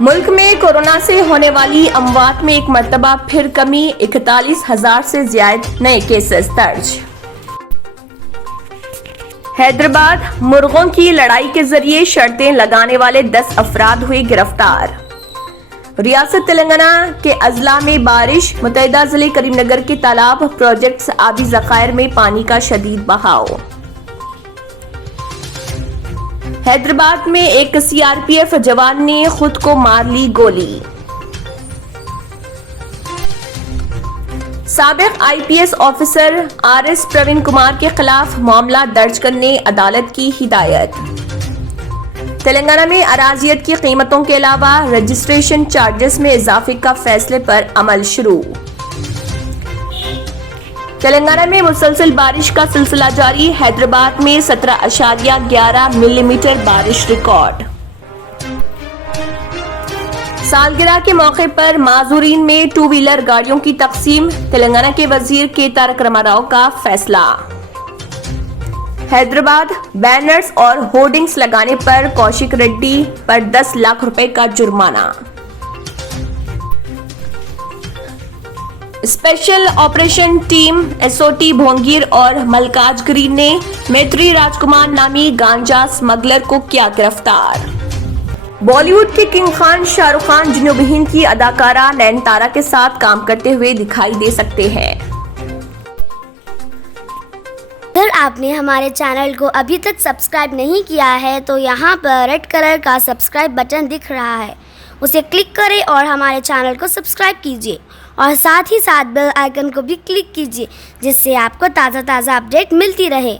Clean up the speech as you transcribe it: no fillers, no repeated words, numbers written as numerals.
मुल्क में कोरोना से होने वाली अमवात में एक मर्तबा फिर कमी, 41,000 से ज्यादा नए केसेस दर्ज। हैदराबाद, मुर्गों की लड़ाई के जरिए शर्तें लगाने वाले 10 अफराद हुए गिरफ्तार। रियासत तेलंगाना के अजला में बारिश, मुतहदा जिले करीमनगर के तालाब प्रोजेक्ट्स आबी जखायर में पानी का शदीद बहाव। हैदराबाद में एक सीआरपीएफ जवान ने खुद को मार ली गोली। साबिक IPS officer RS Praveen Kumar के खिलाफ मामला दर्ज करने अदालत की हिदायत। तेलंगाना में अराजियत की कीमतों के अलावा रजिस्ट्रेशन चार्जेस में इजाफे का फैसले पर अमल शुरू। तेलंगाना में मुसलसल बारिश का सिलसिला जारी, हैदराबाद में 17.11 मिलीमीटर बारिश रिकॉर्ड। सालगिरह के मौके पर माजूरीन में 2 व्हीलर गाड़ियों की तकसीम, तेलंगाना के वजीर के तारक रामाराव का फैसला। हैदराबाद, बैनर्स और होर्डिंग्स लगाने पर कौशिक रेड्डी पर 10 लाख रुपए का जुर्माना। Special operation team SOT Bhongir और मलकाजगिरी ने मैत्री राजकुमार नामी गांजा स्मगलर को किया गिरफ्तार। बॉलीवुड के किंग खान शाहरुख खान जुनूबी हिंद की अदाकारा नयनतारा के साथ काम करते हुए दिखाई दे सकते हैं। अगर आपने हमारे चैनल को अभी तक सब्सक्राइब नहीं किया है तो यहाँ पर रेड कलर का सब्सक्राइब बटन दिख रहा है, उसे क्लिक करें और हमारे चैनल को सब्सक्राइब कीजिए और साथ ही साथ बेल आइकन को भी क्लिक कीजिए, जिससे आपको ताज़ा अपडेट मिलती रहे।